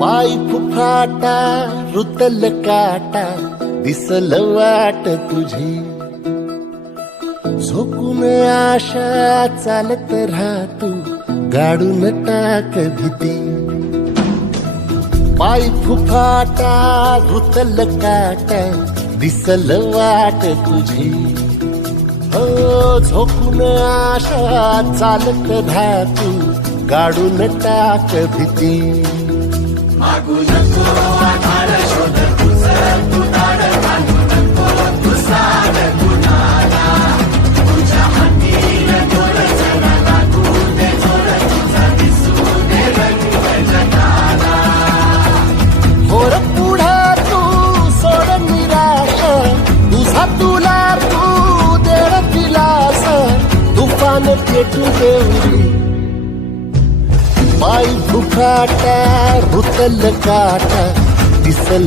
पाय फुफाटा रुतल काटा दिसल वाट तुझी झोकून आशा चालत राहतू गाडून टाक भीती पाय फुफाटा रुतल काटा दिसल वाट तुझी हो झोकून आशा चालत राहतू गाडून टाक भीती मागू नको आधार शोध तुझं तू धाड घालू नको तू साड कुणाला तुझ्या हातीन दोर जरा लागू दे जोर तुझा दिसू दे रंग जगाला होर पुढे तू सोड निराश तुझा तुला तू देव दिलास तुफान पेटू देवरी पाय फुफाटा रुतल काटा दिसल